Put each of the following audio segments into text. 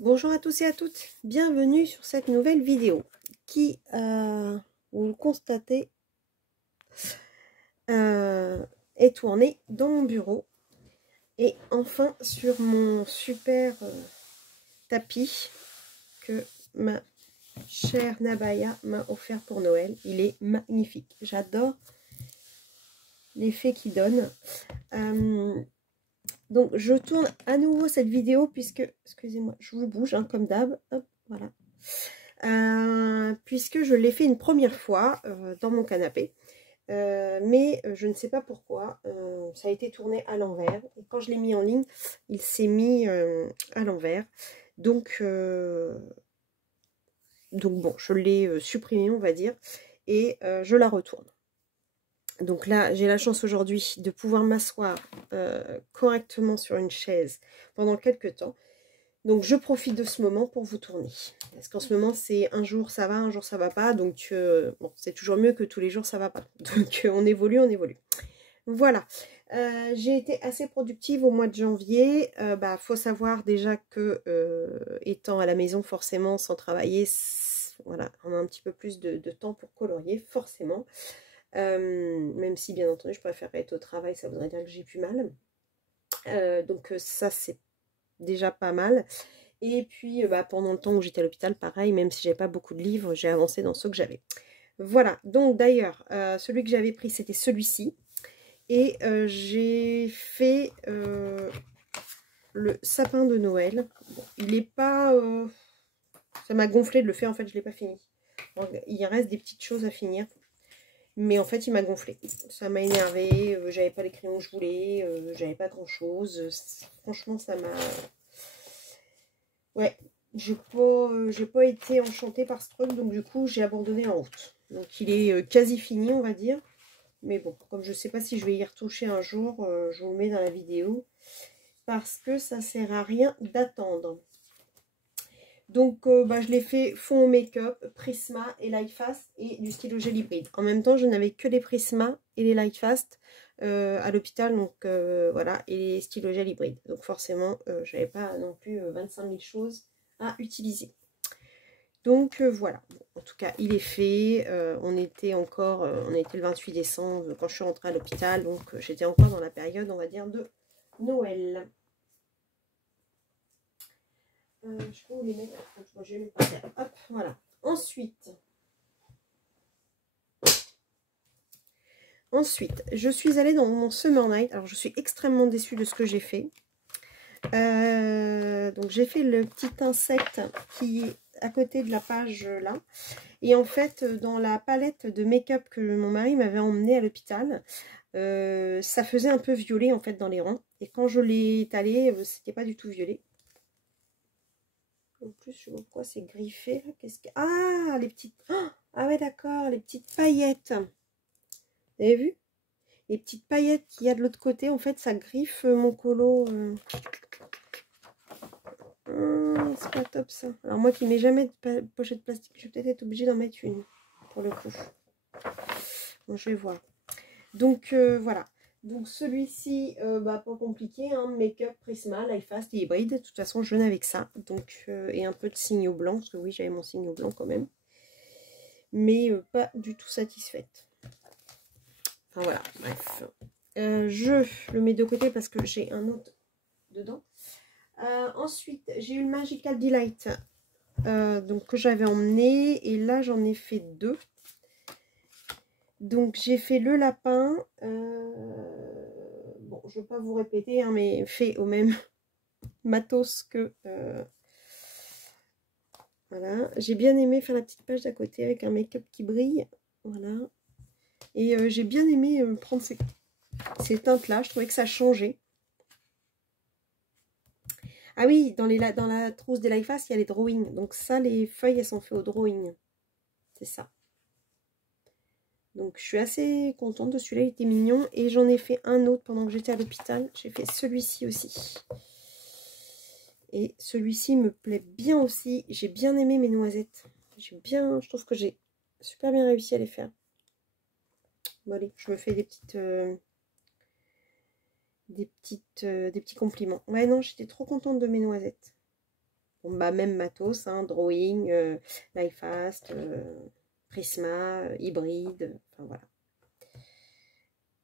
Bonjour à tous et à toutes, bienvenue sur cette nouvelle vidéo qui, vous le constatez, est tournée dans mon bureau et enfin sur mon super tapis que ma chère Nabaya m'a offert pour Noël. Il est magnifique, j'adore l'effet qu'il donne. Donc je tourne à nouveau cette vidéo puisque, excusez-moi, je vous bouge hein, comme d'hab, hop, voilà. Puisque je l'ai fait une première fois dans mon canapé, mais je ne sais pas pourquoi, ça a été tourné à l'envers, et quand je l'ai mis en ligne, il s'est mis à l'envers, donc bon, je l'ai supprimé on va dire, et je la retourne. Donc là, j'ai la chance aujourd'hui de pouvoir m'asseoir correctement sur une chaise pendant quelques temps. Donc je profite de ce moment pour vous tourner. Parce qu'en ce moment, c'est un jour ça va, un jour ça va pas. Donc bon, c'est toujours mieux que tous les jours ça va pas. Donc on évolue, on évolue. Voilà. J'ai été assez productive au mois de janvier. Faut savoir déjà que étant à la maison forcément sans travailler, voilà, on a un petit peu plus de temps pour colorier, forcément. Même si bien entendu je préférerais être au travail, ça voudrait dire que j'ai plus mal. Donc ça c'est déjà pas mal. Et puis pendant le temps où j'étais à l'hôpital, pareil, même si j'avais pas beaucoup de livres, j'ai avancé dans ceux que j'avais. Voilà, donc d'ailleurs, celui que j'avais pris, c'était celui-ci. Et j'ai fait le sapin de Noël. Bon, il est pas... ça m'a gonflé de le faire, en fait, je l'ai pas fini. Donc, il reste des petites choses à finir. Mais en fait, il m'a gonflé. Ça m'a énervé, j'avais pas les crayons que je voulais, j'avais pas grand-chose. Franchement, ça m'a... Ouais, j'ai pas été enchantée par ce truc, donc du coup, j'ai abandonné en route. Donc, il est quasi fini, on va dire. Mais bon, comme je sais pas si je vais y retoucher un jour, je vous le mets dans la vidéo. Parce que ça sert à rien d'attendre. Donc, je l'ai fait fond au make-up, Prisma et Lightfast et du stylo gel hybride. En même temps, je n'avais que les Prisma et les Lightfast à l'hôpital, donc voilà, et les stylos gel hybride. Donc forcément, je n'avais pas non plus 25 000 choses à utiliser. Donc voilà, bon, en tout cas, il est fait. On était le 28 décembre quand je suis rentrée à l'hôpital, donc j'étais encore dans la période, on va dire, de Noël. Je peux vous les mettre. Je vais les mettre par terre. Hop, voilà. Ensuite, je suis allée dans mon Summer Night. Alors, je suis extrêmement déçue de ce que j'ai fait. Donc, j'ai fait le petit insecte qui est à côté de la page là. Et en fait, dans la palette de make-up que mon mari m'avait emmené à l'hôpital, ça faisait un peu violet en fait dans les rangs. Et quand je l'ai étalé, c'était pas du tout violet. En plus, je vois pourquoi c'est griffé là. Qu'est-ce que... Ah, les petites... Ah ouais, d'accord, les petites paillettes. Vous avez vu? Les petites paillettes qu'il y a de l'autre côté, en fait, ça griffe mon colo. C'est pas top ça. Alors moi qui mets jamais de pochette plastique, je vais peut-être être obligée d'en mettre une pour le coup. Bon, je vais voir. Donc voilà. Donc celui-ci, pas compliqué, hein, Make-up, Prisma, Lightfast et hybride. De toute façon, je n'avais que ça. Donc, et un peu de signe blanc, parce que oui, j'avais mon signe blanc quand même. Mais pas du tout satisfaite. Enfin voilà, bref. Je le mets de côté parce que j'ai un autre dedans. Ensuite, j'ai eu le Magical Delight donc, que j'avais emmené. Et là, j'en ai fait deux. Donc, j'ai fait le lapin. Bon, je ne vais pas vous répéter, hein, mais fait au même matos que... voilà. J'ai bien aimé faire la petite page d'à côté avec un make-up qui brille. Voilà. Et j'ai bien aimé prendre ces teintes-là. Je trouvais que ça changeait. Ah oui, dans la trousse des Lightfast, il y a les drawings. Donc ça, les feuilles, elles sont faites au drawing. C'est ça. Donc je suis assez contente de celui-là, il était mignon. Et j'en ai fait un autre pendant que j'étais à l'hôpital. J'ai fait celui-ci aussi. Et celui-ci me plaît bien aussi. J'ai bien aimé mes noisettes. Je trouve que j'ai super bien réussi à les faire. Bon allez, je me fais des petits compliments. Ouais non, j'étais trop contente de mes noisettes. Bon, bah, même matos, hein, Drawing, Liefast, Prisma, hybride, enfin voilà.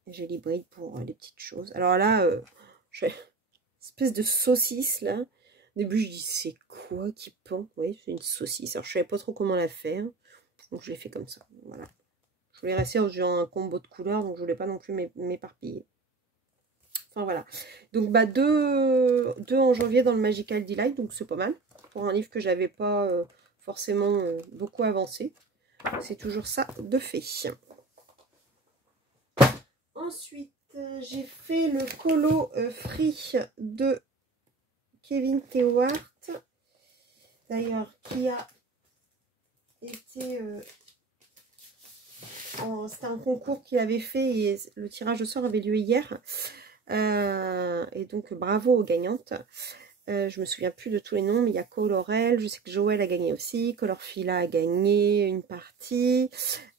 J'ai l'hybride pour les petites choses. Alors là, j'ai une espèce de saucisse là. Au début, je dis c'est quoi qui pend? Oui, c'est une saucisse. Alors je savais pas trop comment la faire. Donc je l'ai fait comme ça. Voilà. Je voulais rester dans un combo de couleurs, donc je voulais pas non plus m'éparpiller. Enfin voilà. Donc bah deux en janvier dans le Magical Delight, donc c'est pas mal. Pour un livre que j'avais pas forcément beaucoup avancé. C'est toujours ça de fait. Ensuite, j'ai fait le colo Free de Kevin Tewart. D'ailleurs, qui a été... c'était un concours qu'il avait fait et le tirage au sort avait lieu hier. Et donc, bravo aux gagnantes. Je me souviens plus de tous les noms, mais il y a Colorel, je sais que Joël a gagné aussi, Colorfila a gagné une partie,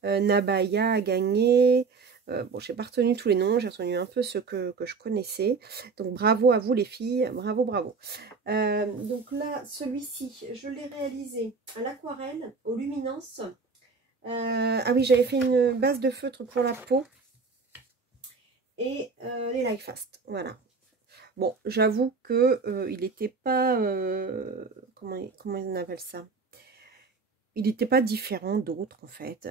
Nabaya a gagné, bon, j'ai pas retenu tous les noms, j'ai retenu un peu ceux que je connaissais, donc bravo à vous les filles, bravo, bravo. Donc là, celui-ci, je l'ai réalisé à l'aquarelle, aux luminances. Ah oui, j'avais fait une base de feutre pour la peau et les Liefast, voilà. Bon, j'avoue que il n'était pas... comment on appelle ça? Il n'était pas différent d'autres, en fait.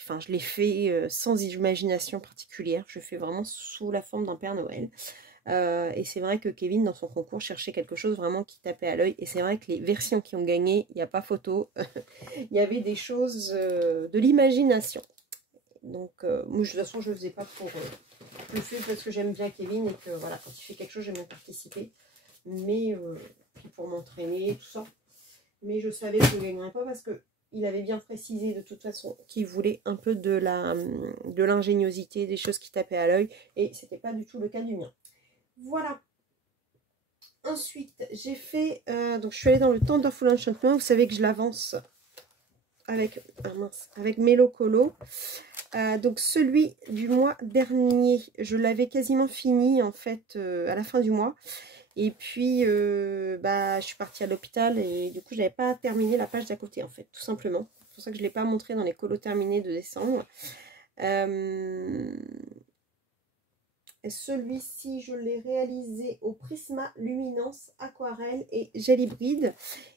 Enfin, je l'ai fait sans imagination particulière. Je fais vraiment sous la forme d'un Père Noël. Et c'est vrai que Kevin, dans son concours, cherchait quelque chose vraiment qui tapait à l'œil. Et c'est vrai que les versions qui ont gagné, il n'y a pas photo. Il y avait des choses de l'imagination. Donc, moi, de toute façon, je ne le faisais pas pour... je le fais parce que j'aime bien Kevin et que voilà, quand il fait quelque chose, j'aime bien participer. Mais, puis pour m'entraîner, tout ça. Mais je savais que je ne gagnerais pas parce qu'il avait bien précisé de toute façon qu'il voulait un peu de l'ingéniosité, des choses qui tapaient à l'œil. Et c'était pas du tout le cas du mien. Voilà. Ensuite, j'ai fait... donc, je suis allée dans le Thunderful Enchantment. Vous savez que je l'avance avec, avec Melo Colo. Donc celui du mois dernier, je l'avais quasiment fini en fait à la fin du mois. Et puis bah, je suis partie à l'hôpital et du coup je n'avais pas terminé la page d'à côté en fait, tout simplement. C'est pour ça que je ne l'ai pas montré dans les colos terminés de décembre. Celui-ci, je l'ai réalisé au Prisma Luminance Aquarelle et Gel Hybride.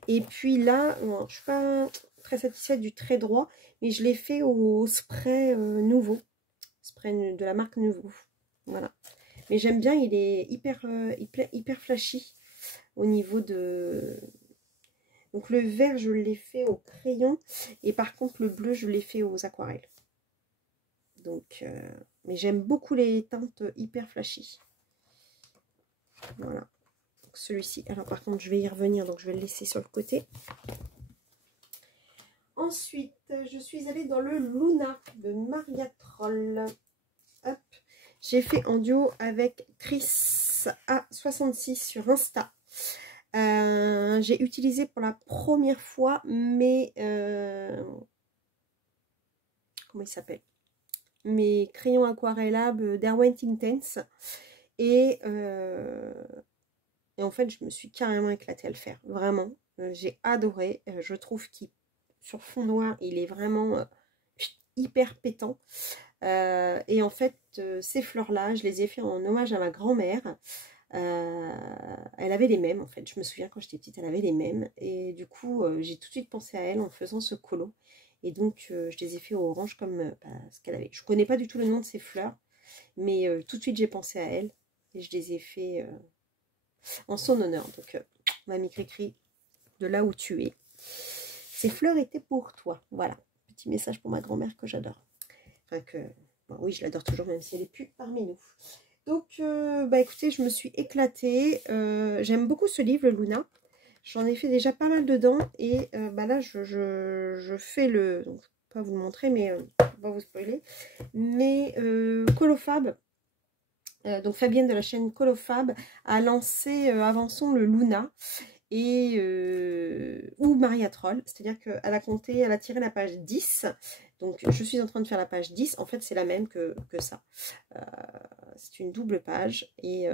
Et puis là, bon, je ne suis pas très satisfaite du trait droit, mais je l'ai fait au spray Nouveau. Spray de la marque Nouveau. Voilà. Mais j'aime bien, il est hyper flashy au niveau de... Donc le vert, je l'ai fait au crayon. Et par contre, le bleu, je l'ai fait aux aquarelles. Donc, mais j'aime beaucoup les teintes hyper flashy. Voilà. Celui-ci. Alors par contre, je vais y revenir, donc je vais le laisser sur le côté. Ensuite, je suis allée dans le Luna de Maria Troll. Hop. J'ai fait en duo avec Chris A66 sur Insta. J'ai utilisé pour la première fois mes... comment il s'appelle? Mes crayons aquarellables d'Erwin Intense. Et en fait, je me suis carrément éclatée à le faire. Vraiment. J'ai adoré. Je trouve qu'il, sur fond noir, il est vraiment hyper pétant. Et en fait, ces fleurs-là, je les ai fait en hommage à ma grand-mère. Elle avait les mêmes, en fait. Je me souviens quand j'étais petite, elle avait les mêmes. Et du coup, j'ai tout de suite pensé à elle en faisant ce colo. Et donc, je les ai fait au orange comme ce qu'elle avait. Je ne connais pas du tout le nom de ces fleurs. Mais tout de suite, j'ai pensé à elle. Et je les ai fait en son honneur. Donc, mamie Cricri, de là où tu es. Ces fleurs étaient pour toi. Voilà. Petit message pour ma grand-mère que j'adore. Enfin, que... Bon, oui, je l'adore toujours, même si elle n'est plus parmi nous. Donc, bah écoutez, je me suis éclatée. J'aime beaucoup ce livre, le Luna. J'en ai fait déjà pas mal dedans. Et bah là, je fais le... Donc, je ne vais pas vous le montrer, mais je ne vais pas vous spoiler. Mais Colofab, donc Fabienne de la chaîne Colofab, a lancé Avançons le Luna. Et ou Maria Troll, c'est-à-dire qu'elle a compté, elle a tiré la page 10. Donc, je suis en train de faire la page 10. En fait, c'est la même que ça. C'est une double page. Et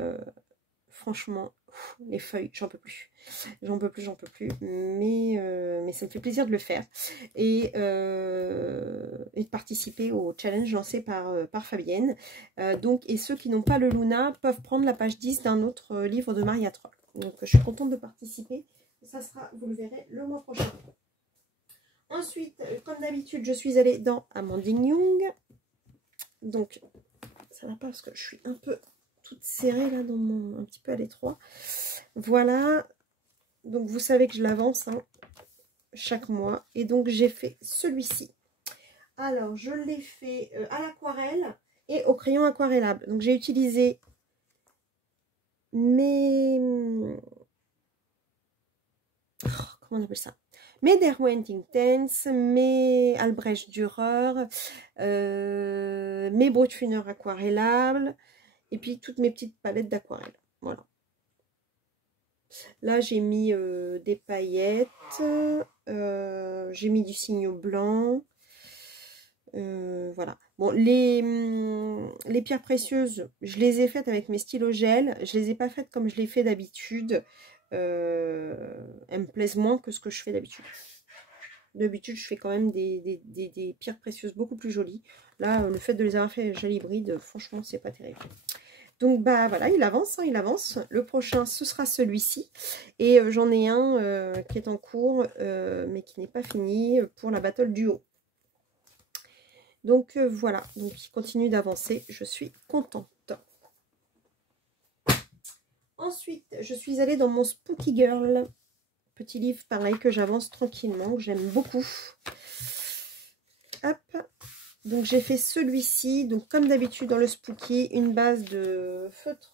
franchement, les feuilles, j'en peux plus. J'en peux plus, j'en peux plus. Mais ça me fait plaisir de le faire. Et de participer au challenge lancé par Fabienne. Et ceux qui n'ont pas le Luna peuvent prendre la page 10 d'un autre livre de Maria Troll. Donc je suis contente de participer. Ça sera, vous le verrez, le mois prochain. Ensuite, comme d'habitude, je suis allée dans Amandine Young. Donc, ça va pas parce que je suis un peu toute serrée là, un petit peu à l'étroit. Voilà. Donc, vous savez que je l'avance chaque mois. Et donc, j'ai fait celui-ci. Alors, je l'ai fait à l'aquarelle et au crayon aquarellable. Donc, j'ai utilisé mes... comment on appelle ça? Mes Derwent Intense, mes Albrecht Dürer, mes Brutfuner aquarellables, et puis toutes mes petites palettes d'aquarelle. Voilà. Là, j'ai mis des paillettes, j'ai mis du signaux blanc. Voilà. Bon, les pierres précieuses, je les ai faites avec mes stylos gel. Je les ai pas faites comme je les fais d'habitude. Elles me plaisent moins que ce que je fais d'habitude. D'habitude, je fais quand même des pierres précieuses beaucoup plus jolies. Là, le fait de les avoir fait gel hybride, franchement, c'est pas terrible. Donc, bah voilà, il avance, il avance. Le prochain, ce sera celui-ci. Et j'en ai un qui est en cours, mais qui n'est pas fini pour la battle duo. Donc, voilà. Donc, il continue d'avancer. Je suis contente. Ensuite, je suis allée dans mon Spooky Girl. Petit livre, pareil, que j'avance tranquillement, que j'aime beaucoup. Hop. Donc, j'ai fait celui-ci. Donc, comme d'habitude, dans le Spooky, une base de feutre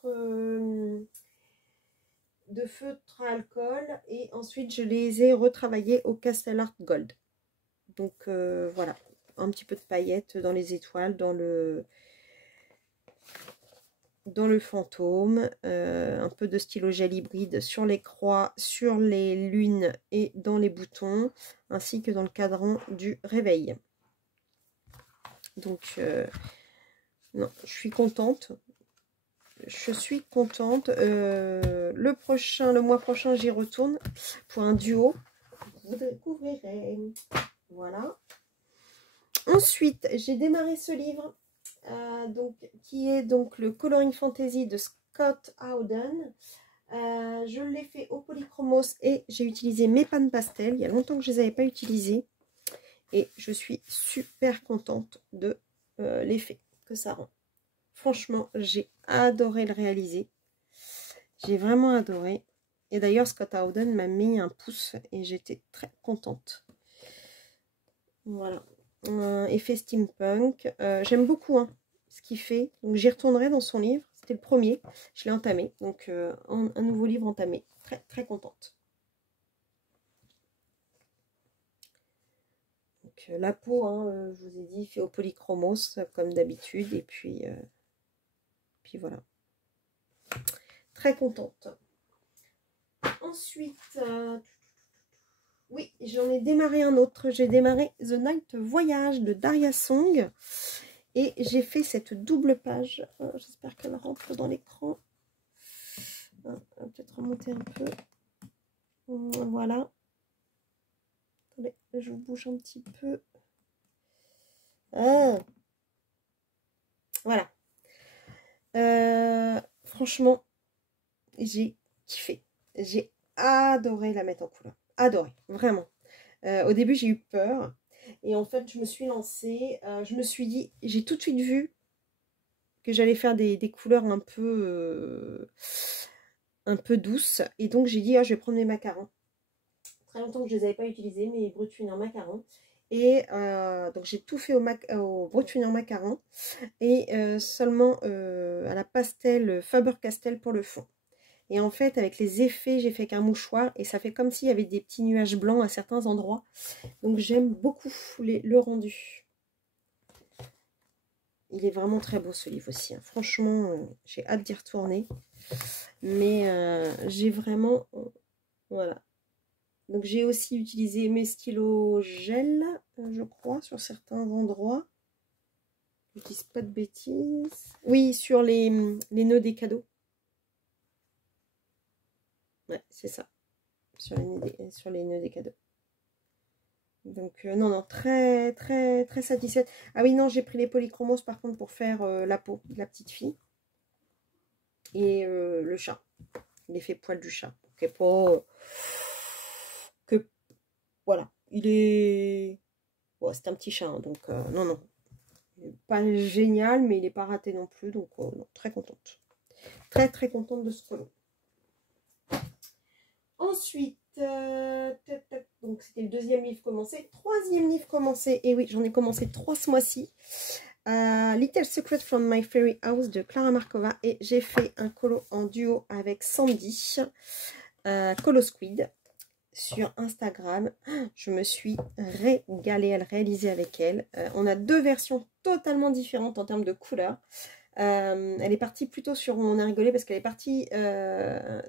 à alcool. Et ensuite, je les ai retravaillés au Castle Art Gold. Donc, voilà. Un petit peu de paillettes dans les étoiles, dans le fantôme, un peu de stylo gel hybride sur les croix, sur les lunes et dans les boutons, ainsi que dans le cadran du réveil. Donc, non, je suis contente. Je suis contente. Le mois prochain, j'y retourne pour un duo. Vous découvrirez. Voilà. Ensuite, j'ai démarré ce livre. Qui est donc le Coloring Fantasy de Scott Howden. Je l'ai fait au polychromos et j'ai utilisé mes pannes pastel. Il y a longtemps que je ne les avais pas utilisées. Et je suis super contente de l'effet que ça rend. Franchement, j'ai adoré le réaliser. J'ai vraiment adoré. Et d'ailleurs, Scott Howden m'a mis un pouce et j'étais très contente. Voilà. Effet steampunk. J'aime beaucoup ce qu'il fait. Donc j'y retournerai dans son livre. C'était le premier. Je l'ai entamé. Donc un nouveau livre entamé. Très très contente. Donc la peau, je vous ai dit, fait au polychromos comme d'habitude. Et puis voilà. Très contente. Ensuite, oui, j'en ai démarré un autre. J'ai démarré The Night Voyage de Daria Song. Et j'ai fait cette double page. J'espère qu'elle rentre dans l'écran. On va peut-être remonter un peu. Voilà. Attendez, je vous bouge un petit peu. Voilà. Franchement, j'ai kiffé. J'ai adoré la mettre en couleur. Adoré, vraiment. Au début, j'ai eu peur. Et en fait, je me suis lancée. Je me suis dit, j'ai tout de suite vu que j'allais faire des couleurs un peu douces. Et donc, j'ai dit, je vais prendre mes macarons. Très longtemps que je ne les avais pas utilisés, mes Brutfuner macarons. Et donc, j'ai tout fait au Brutfuner macaron. Et seulement à la pastel Faber-Castell pour le fond. Et en fait, avec les effets, j'ai fait qu'un mouchoir. Et ça fait comme s'il y avait des petits nuages blancs à certains endroits. Donc, j'aime beaucoup le rendu. Il est vraiment très beau ce livre aussi. Franchement, j'ai hâte d'y retourner. Mais j'ai vraiment... voilà. Donc j'ai aussi utilisé mes stylos gel, je crois, sur certains endroits. Je ne dis pas de bêtises. Oui, sur les nœuds des cadeaux. Ouais, c'est ça. Sur les nœuds des cadeaux. Donc, non, non, très, très, très satisfaite. Ah oui, non, j'ai pris les polychromos, par contre, pour faire la peau de la petite fille. Et le chat. L'effet poil du chat. Qui est pas... que, voilà. Il est... Bon, c'est un petit chat, hein, donc, non, non. Pas génial, mais il n'est pas raté non plus. Donc, non, très contente. Très, très contente de ce colo. Ensuite, donc c'était le deuxième livre commencé. Troisième livre commencé, et oui, j'en ai commencé 3 ce mois-ci. Little Secret from My Fairy House de Clara Markova. Et j'ai fait un colo en duo avec Sandy, Colo Squid, sur Instagram. Je me suis régalée à le réaliser avec elle. On a 2 versions totalement différentes en termes de couleurs. Elle est partie plutôt sur, on a rigolé parce qu'elle est partie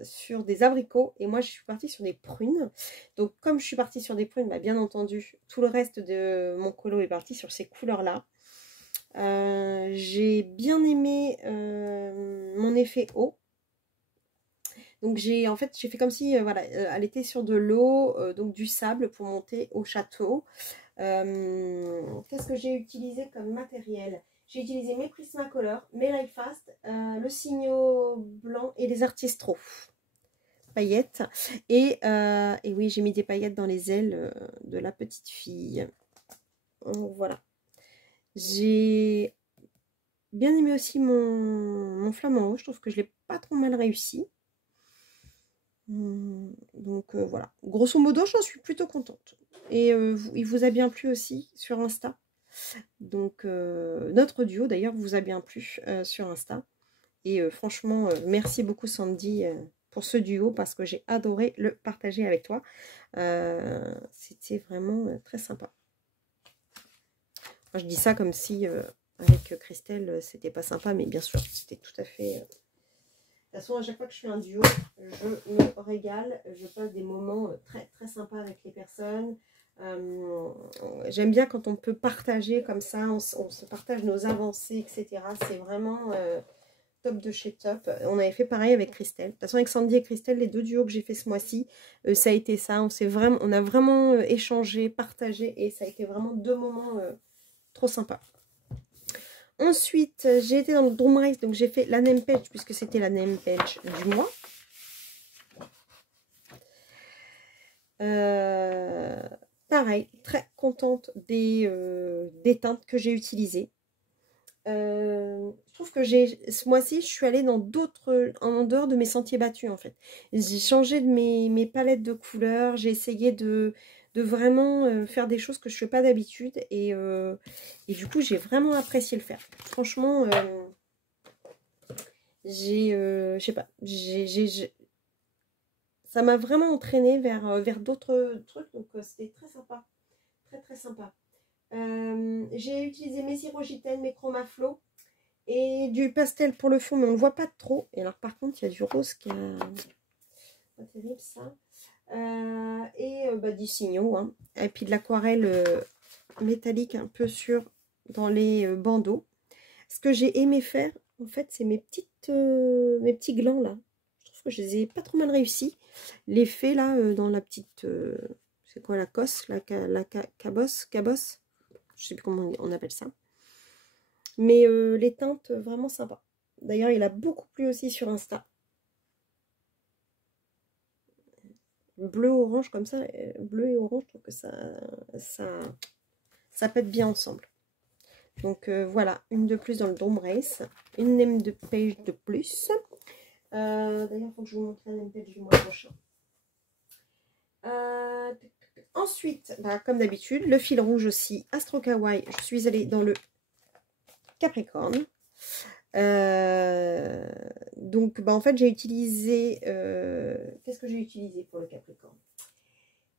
sur des abricots et moi je suis partie sur des prunes. Donc comme je suis partie sur des prunes, bah, bien entendu tout le reste de mon colo est parti sur ces couleurs là. J'ai bien aimé mon effet eau. Donc j'ai fait comme si voilà, elle était sur de l'eau, donc du sable pour monter au château. Qu'est-ce que j'ai utilisé comme matériel? J'ai utilisé mes Prismacolor, mes Lightfast, le Signo blanc et les Artistro paillettes. Et oui, j'ai mis des paillettes dans les ailes de la petite fille. Voilà. J'ai bien aimé aussi mon flamant haut. Je trouve que je l'ai pas trop mal réussi. Donc voilà. Grosso modo, j'en suis plutôt contente. Et il vous a bien plu aussi sur Insta. Donc notre duo d'ailleurs vous a bien plu sur Insta. Et franchement, merci beaucoup Sandy pour ce duo parce que j'ai adoré le partager avec toi. C'était vraiment très sympa. Moi, je dis ça comme si avec Christelle c'était pas sympa, mais bien sûr c'était tout à fait... De toute façon, à chaque fois que je fais un duo, je me régale. Je passe des moments très très sympas avec les personnes. J'aime bien quand on peut partager comme ça, on se partage nos avancées, etc. C'est vraiment top de chez top. On avait fait pareil avec Christelle. De toute façon, avec Sandy et Christelle, les 2 duos que j'ai fait ce mois-ci, ça a été ça. On a vraiment échangé, partagé et ça a été vraiment 2 moments trop sympas. Ensuite, j'ai été dans le Drum Race, donc j'ai fait la name page puisque c'était la name page du mois. Pareil, très contente des teintes que j'ai utilisées. Je trouve que ce mois-ci, je suis allée dans d'autres, en dehors de mes sentiers battus en fait. J'ai changé de mes palettes de couleurs, j'ai essayé de vraiment faire des choses que je ne fais pas d'habitude et du coup, j'ai vraiment apprécié le faire. Franchement, je sais pas, ça m'a vraiment entraînée vers d'autres trucs, donc c'était très sympa, très très sympa. J'ai utilisé mes Hyrogitènes, mes Chromaflow et du pastel pour le fond, mais on ne le voit pas trop. Et alors par contre, il y a du rose qui est pas terrible ça. Du Signo, hein. Et puis de l'aquarelle métallique un peu dans les bandeaux. Ce que j'ai aimé faire, en fait, c'est mes petits glands là. Je trouve que je les ai pas trop mal réussi. L'effet là, dans la petite... c'est quoi la cosse? La cabosse? Je sais plus comment on appelle ça. Mais les teintes, vraiment sympa. D'ailleurs, il a beaucoup plu aussi sur Insta. Bleu-orange comme ça, bleu et orange, je trouve que ça pète bien ensemble. Donc voilà, une de plus dans le Drum Race. Une name de page de plus. D'ailleurs, il faut que je vous montre la name page du mois prochain. Ensuite, comme d'habitude, le fil rouge aussi, Astro Kawaii. Je suis allée dans le Capricorne. Donc, en fait, j'ai utilisé... qu'est-ce que j'ai utilisé pour le Capricorne?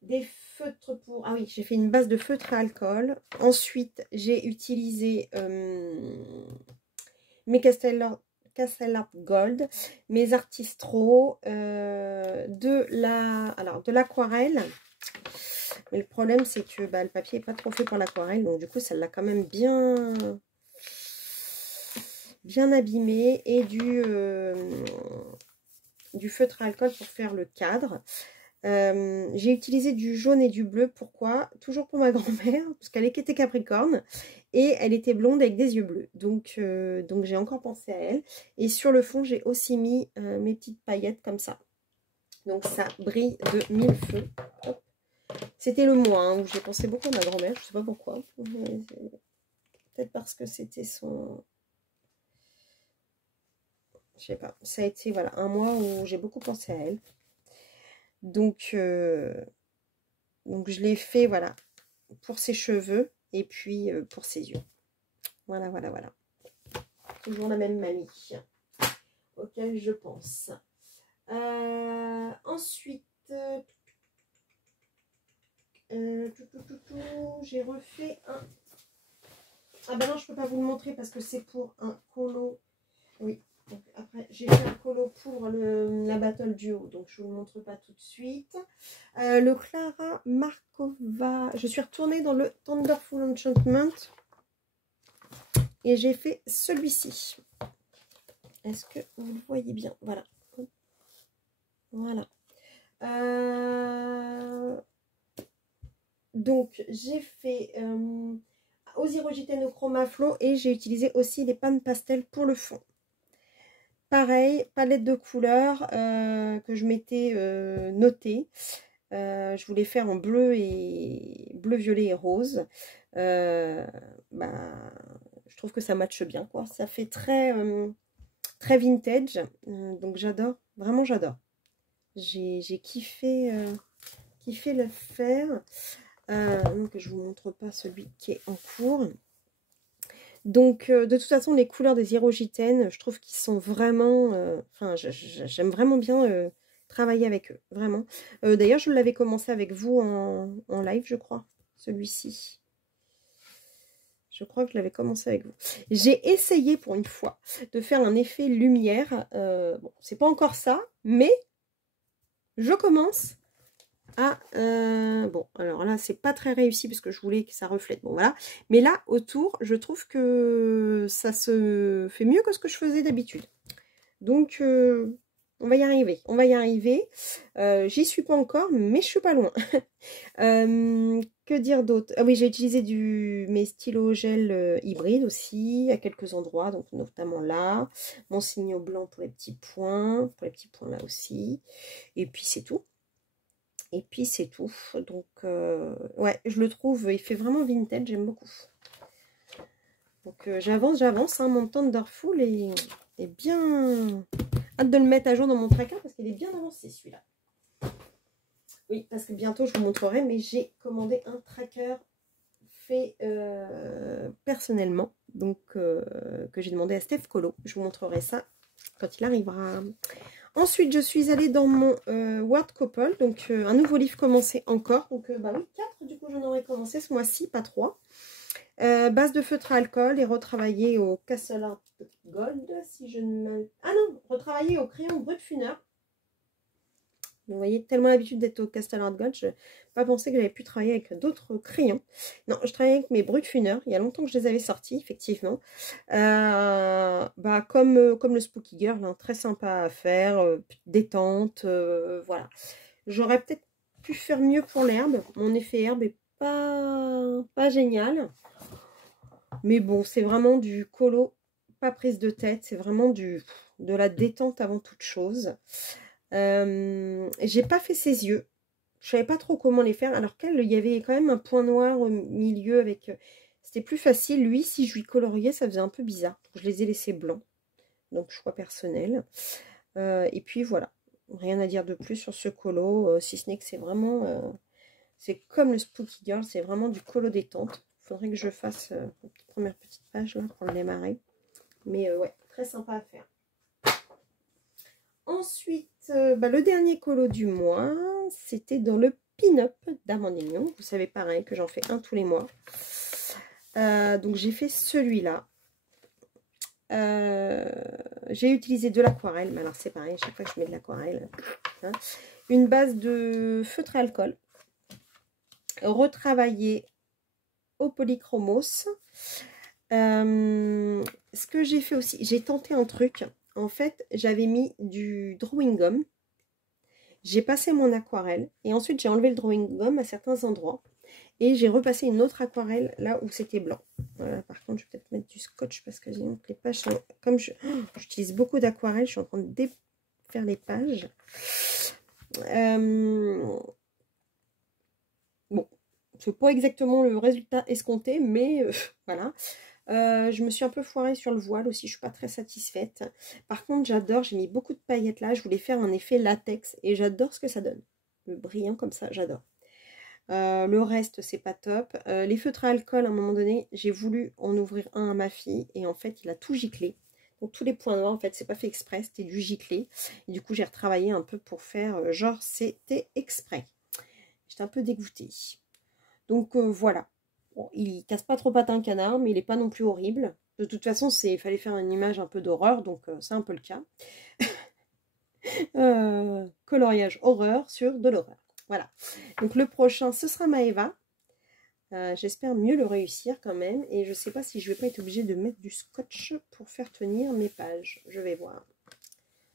Des feutres pour... Ah oui, j'ai fait une base de feutre à alcool. Ensuite, j'ai utilisé mes Castle Art Gold, mes Artistro, de l'aquarelle. Mais le problème, c'est que le papier n'est pas trop fait pour l'aquarelle. Donc, du coup, ça l'a quand même bien abîmé. Et du feutre à alcool pour faire le cadre. J'ai utilisé du jaune et du bleu. Pourquoi? Toujours pour ma grand-mère, parce qu'elle était capricorne et elle était blonde avec des yeux bleus. Donc j'ai encore pensé à elle. Et sur le fond, j'ai aussi mis mes petites paillettes comme ça. Donc ça brille de mille feux. C'était le mois hein, où j'ai pensé beaucoup à ma grand-mère. Je sais pas pourquoi. Peut-être parce que c'était son... Je sais pas. Ça a été voilà, un mois où j'ai beaucoup pensé à elle. Donc je l'ai fait, voilà, pour ses cheveux et puis pour ses yeux. Voilà, voilà, voilà. Toujours la même mamie auquel je pense. Ensuite, j'ai refait un... Ah ben non, je peux pas vous le montrer parce que c'est pour un colo. Oui, donc après, j'ai fait un colo pour la Battle Duo, donc je vous le montre pas tout de suite. Le Clara Markova, je suis retournée dans le Thunderful Enchantment et j'ai fait celui-ci. Est-ce que vous le voyez bien? Voilà. Voilà. Donc, j'ai fait Osirogiten au Chroma Flow et j'ai utilisé aussi les pannes pastel pour le fond. Pareil, palette de couleurs que je m'étais notée. Je voulais faire en bleu, violet et rose. Je trouve que ça matche bien, quoi. Ça fait très, très vintage. Donc j'adore, vraiment j'adore. J'ai kiffé, kiffé le faire. Donc je vous montre pas celui qui est en cours. Donc de toute façon les couleurs des Irogiten, je trouve qu'ils sont vraiment, enfin j'aime vraiment bien travailler avec eux, vraiment. D'ailleurs je l'avais commencé avec vous en live je crois, celui-ci. Je crois que je l'avais commencé avec vous. J'ai essayé pour une fois de faire un effet lumière. Bon, c'est pas encore ça, mais je commence à... bon, alors là, c'est pas très réussi parce que je voulais que ça reflète. Bon, voilà. Mais là, autour, je trouve que ça se fait mieux que ce que je faisais d'habitude. Donc, on va y arriver. On va y arriver. J'y suis pas encore, mais je suis pas loin. Que dire d'autre? Ah oui, j'ai utilisé mes stylos gel hybrides aussi, à quelques endroits, donc notamment là. Mon signaux blanc pour les petits points là aussi. Et puis c'est tout. Et puis c'est tout. Donc, ouais, je le trouve, il fait vraiment vintage, j'aime beaucoup. Donc, j'avance, hein, mon Thunderful est bien... Hâte de le mettre à jour dans mon tracker parce qu'il est bien avancé, celui-là. Oui, parce que bientôt, je vous montrerai, mais j'ai commandé un tracker fait personnellement, donc que j'ai demandé à Steph Colo. Je vous montrerai ça quand il arrivera. Ensuite, je suis allée dans mon Word Couple, donc un nouveau livre commencé encore. Donc, bah oui, 4, du coup, j'en aurais commencé ce mois-ci, pas 3. Base de feutre à alcool et retravaillé au Castle Art Gold, si je ne me... Ah non, retravaillé au crayon brut funeur. Vous voyez, tellement l'habitude d'être au Castle Art Gold, je n'ai pas pensé que j'avais pu travailler avec d'autres crayons. Non, je travaillais avec mes brut funeurs. Il y a longtemps que je les avais sortis, effectivement. Comme le Spooky Girl, hein, très sympa à faire, détente, voilà. J'aurais peut-être pu faire mieux pour l'herbe. Mon effet herbe est pas génial. Mais bon, c'est vraiment du colo, pas prise de tête. C'est vraiment de la détente avant toute chose. J'ai pas fait ses yeux. Je savais pas trop comment les faire. Alors qu'il y avait quand même un point noir au milieu avec... C'était plus facile. Lui, si je lui coloriais, ça faisait un peu bizarre. Je les ai laissés blancs. Donc, choix personnel. Et puis, voilà. Rien à dire de plus sur ce colo. Si ce n'est que c'est vraiment... c'est comme le Spooky Girl. C'est vraiment du colo détente. Il faudrait que je fasse une première petite page là pour le démarrer. Mais ouais, très sympa à faire. Ensuite, le dernier colo du mois, c'était dans le Pin-Up d'Amandine. Vous savez, pareil, que j'en fais un tous les mois. Donc, j'ai fait celui-là. J'ai utilisé de l'aquarelle, mais alors c'est pareil, chaque fois que je mets de l'aquarelle. Hein. Une base de feutre à alcool. Retravaillée au polychromos. Ce que j'ai fait aussi, j'ai tenté un truc en fait, j'avais mis du drawing gum. J'ai passé mon aquarelle et ensuite j'ai enlevé le drawing gum à certains endroits. Et j'ai repassé une autre aquarelle là où c'était blanc. Voilà, par contre, je vais peut-être mettre du scotch parce que sinon les pages sont... Comme j'utilise beaucoup d'aquarelle, je suis en train de défaire les pages. Bon, c'est pas exactement le résultat escompté, mais voilà. Je me suis un peu foirée sur le voile aussi, je suis pas très satisfaite. Par contre, j'adore, j'ai mis beaucoup de paillettes là, je voulais faire un effet latex et j'adore ce que ça donne. Le brillant comme ça, j'adore. Le reste, c'est pas top. Les feutres à alcool, à un moment donné, j'ai voulu en ouvrir un à ma fille et en fait, il a tout giclé. Donc tous les points noirs, en fait, c'est pas fait exprès, c'était du giclé. Et du coup, j'ai retravaillé un peu pour faire genre c'était exprès. J'étais un peu dégoûtée. Donc voilà. Bon, il casse pas trop patin canard, mais il est pas non plus horrible. De toute façon, il fallait faire une image un peu d'horreur, donc c'est un peu le cas. Coloriage horreur sur de l'horreur. Voilà. Donc le prochain, ce sera Maeva. J'espère mieux le réussir quand même. Et je sais pas si je vais pas être obligée de mettre du scotch pour faire tenir mes pages. Je vais voir.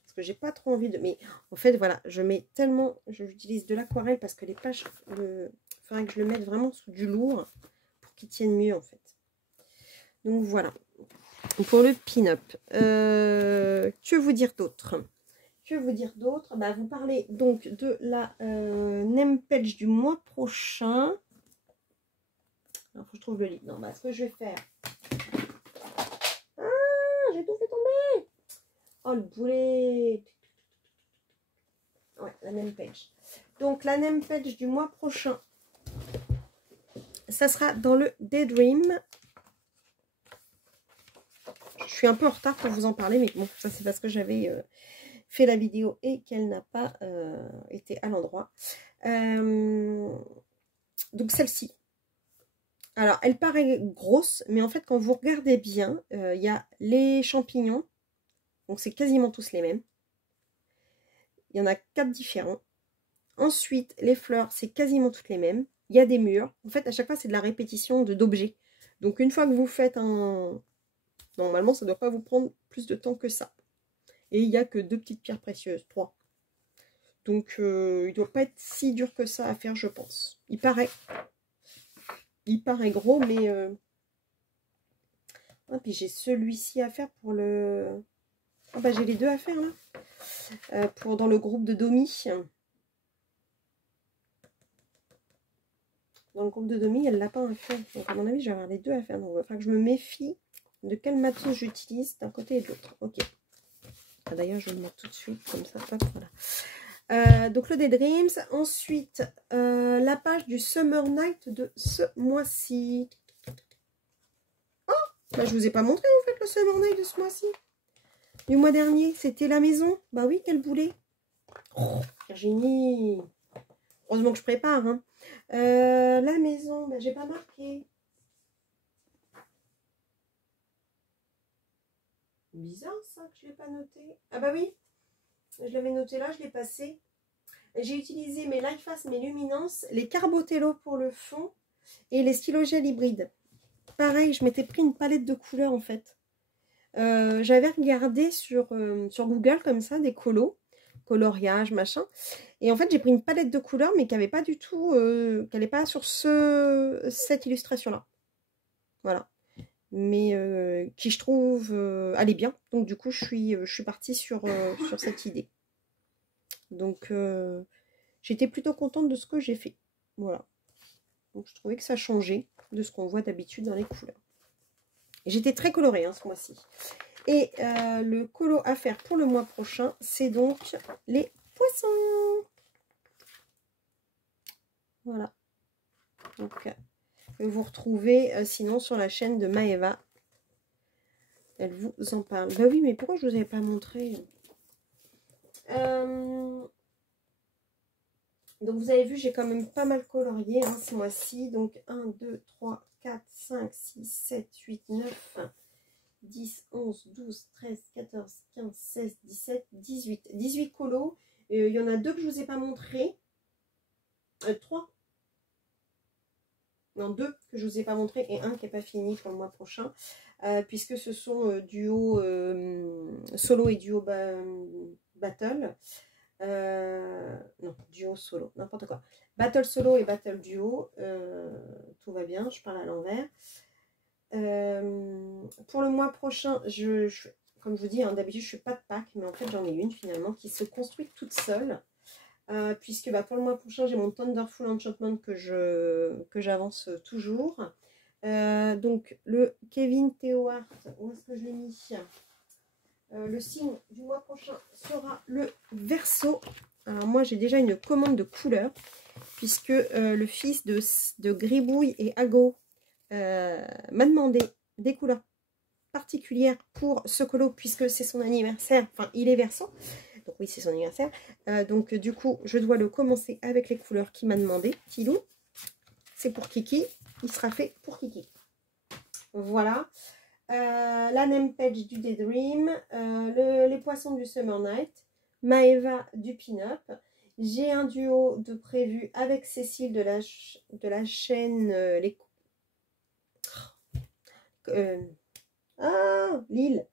Parce que j'ai pas trop envie de... Mais en fait, voilà, je mets tellement... J'utilise de l'aquarelle parce que les pages... Il faudrait que je le mette vraiment sous du lourd pour qu'ils tiennent mieux en fait. Donc voilà. Pour le pin-up. Que vous dire d'autre? Que vous dire d'autre? Bah, vous parlez donc de la name page du mois prochain. Alors, faut que je trouve le livre. Non, bah, ce que je vais faire. Ah, j'ai tout fait tomber. Oh, le boulet. Ouais, la name page. Donc, la name page du mois prochain. Ça sera dans le Daydream. Je suis un peu en retard pour vous en parler, mais bon, ça c'est parce que j'avais fait la vidéo et qu'elle n'a pas été à l'endroit. Donc celle-ci. Alors, elle paraît grosse, mais en fait, quand vous regardez bien, il y a les champignons. Donc, c'est quasiment tous les mêmes. Il y en a 4 différents. Ensuite, les fleurs, c'est quasiment toutes les mêmes. Il y a des murs. En fait, à chaque fois, c'est de la répétition d'objets. Donc, une fois que vous faites un... Normalement, ça ne doit pas vous prendre plus de temps que ça. Et il n'y a que 2 petites pierres précieuses, 3. Donc, il ne doit pas être si dur que ça à faire, je pense. Il paraît gros, mais... Ah, puis j'ai celui-ci à faire pour le... Ah bah j'ai les deux à faire là. Dans le groupe de Domi. Dans le groupe de Domi, elle l'a pas à faire. Donc à mon avis, je vais avoir les deux à faire. Donc il va falloir que je me méfie de quel matos j'utilise d'un côté et de l'autre. Ok. Ah, d'ailleurs, je vais le mettre tout de suite, comme ça. Hop, voilà. Donc le Daydreams. Ensuite, la page du Summer Night de ce mois-ci. Bah, je vous ai pas montré en fait le Summer Night de ce mois-ci. Du mois dernier, c'était la maison. Bah oui, quel boulet. Oh, Virginie. Heureusement que je prépare. Hein. La maison, bah, j'ai pas marqué. Bizarre ça que je l'ai pas noté. Ah bah oui, je l'avais noté là, je l'ai passé. J'ai utilisé mes Lightfast, mes Luminance, les Carbotello pour le fond et les stylogel hybrides. Pareil, je m'étais pris une palette de couleurs en fait. J'avais regardé sur Google comme ça des coloriage, machin. Et en fait, j'ai pris une palette de couleurs, mais qui n'avait pas du tout, qui n'allait pas sur cette illustration-là. Voilà. Mais qui, je trouve, allait bien. Donc, du coup, je suis partie sur cette idée. Donc, j'étais plutôt contente de ce que j'ai fait. Voilà. Donc, je trouvais que ça changeait de ce qu'on voit d'habitude dans les couleurs. J'étais très colorée hein, ce mois-ci. Et le colo à faire pour le mois prochain, c'est donc les poissons. Voilà. Donc, vous retrouvez sinon sur la chaîne de Maeva. Elle vous en parle. Bah oui, mais pourquoi je ne vous avais pas montré Donc, vous avez vu, j'ai quand même pas mal colorié hein, ce mois-ci. Donc, 1, 2, 3, 4, 5, 6, 7, 8, 9, 10, 11, 12, 13, 14, 15, 16, 17, 18. 18 colos. Il y en a 2 que je ne vous ai pas montré. 3. Non, 2 que je ne vous ai pas montré et un qui n'est pas fini pour le mois prochain. puisque ce sont duo solo et duo battle. Non, duo solo, n'importe quoi. Battle solo et battle duo, tout va bien, je parle à l'envers. Pour le mois prochain, comme je vous dis, hein, d'habitude je ne fais pas de pack, mais en fait j'en ai une finalement qui se construit toute seule. Puisque pour le mois prochain j'ai mon Thunderful Enchantment que j'avance toujours. Donc le Kevin Theo Hart, où est-ce que je l'ai mis? Le signe du mois prochain sera le Verseau. Alors moi j'ai déjà une commande de couleurs, puisque le fils de Gribouille et Ago m'a demandé des couleurs particulière pour ce colo, puisque c'est son anniversaire, enfin il est Verseau, donc oui c'est son anniversaire, donc du coup je dois le commencer avec les couleurs qu'il m'a demandé. Kilou, c'est pour Kiki, il sera fait pour Kiki. Voilà, la name page du Daydream, les poissons du Summer Night, Maeva du Pin-Up. J'ai un duo de prévu avec Cécile de la chaîne Lille.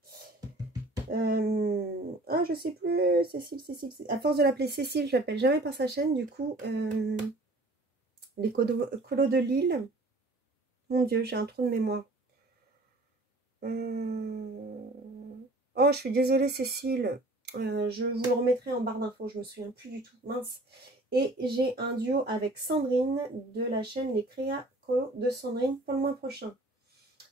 Je sais plus, Cécile. À force de l'appeler Cécile, je l'appelle jamais par sa chaîne. Du coup, les colos de Lille. Mon Dieu, j'ai un trou de mémoire. Oh, je suis désolée, Cécile. Je vous le remettrai en barre d'infos. Je me souviens plus du tout. Mince. Et j'ai un duo avec Sandrine de la chaîne Les Créa Colos de Sandrine pour le mois prochain.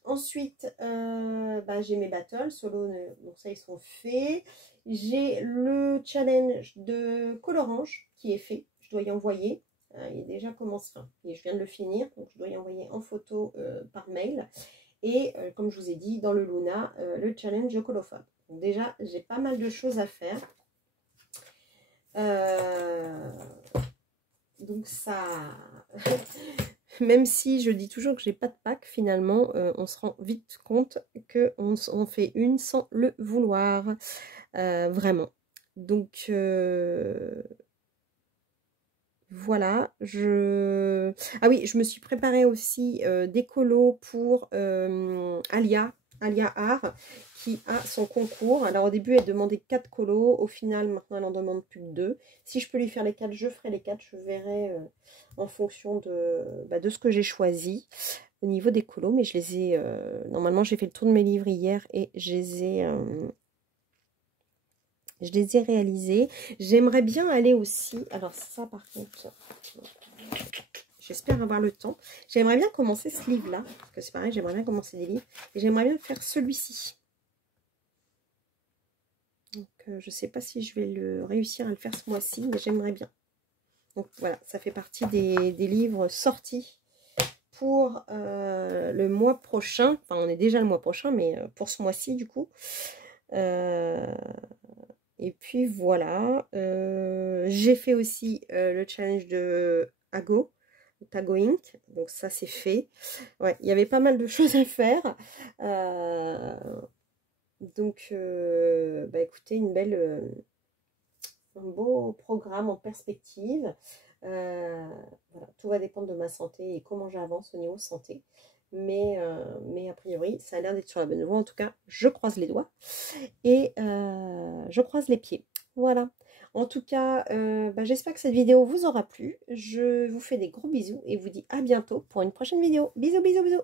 Ensuite, j'ai mes battles solo, donc ça ils sont faits. J'ai le challenge de Colorange qui est fait, je dois y envoyer. Il est déjà commencé, je viens de le finir, donc je dois y envoyer en photo par mail. Et comme je vous ai dit, dans le Luna, le challenge de Colophone. Donc déjà, j'ai pas mal de choses à faire. Donc ça... Même si je dis toujours que j'ai pas de pack, finalement, on se rend vite compte qu'on fait une sans le vouloir. Vraiment. Donc, voilà. Ah oui, je me suis préparé aussi des colos pour Alia Art, qui a son concours. Alors au début elle demandait 4 colos, au final maintenant elle en demande plus que 2. Si je peux lui faire les 4, je ferai les 4, je verrai en fonction de ce que j'ai choisi au niveau des colos, mais je les ai normalement j'ai fait le tour de mes livres hier et je les ai réalisés. J'aimerais bien aller aussi, alors ça par contre, j'espère avoir le temps. J'aimerais bien commencer ce livre-là, parce que c'est pareil, j'aimerais bien commencer des livres. Et j'aimerais bien faire celui-ci. Donc, je ne sais pas si je vais réussir à le faire ce mois-ci, mais j'aimerais bien. Donc, voilà, ça fait partie des livres sortis pour le mois prochain. Enfin, on est déjà le mois prochain, mais pour ce mois-ci, du coup. Et puis, voilà. J'ai fait aussi le challenge de Ago. Tago Inc. Donc ça c'est fait. Ouais, il y avait pas mal de choses à faire. Donc écoutez, un beau programme en perspective. Voilà, tout va dépendre de ma santé et comment j'avance au niveau santé. Mais a priori, ça a l'air d'être sur la bonne voie. En tout cas, je croise les doigts et je croise les pieds. Voilà. En tout cas, j'espère que cette vidéo vous aura plu. Je vous fais des gros bisous et vous dis à bientôt pour une prochaine vidéo. Bisous, bisous, bisous.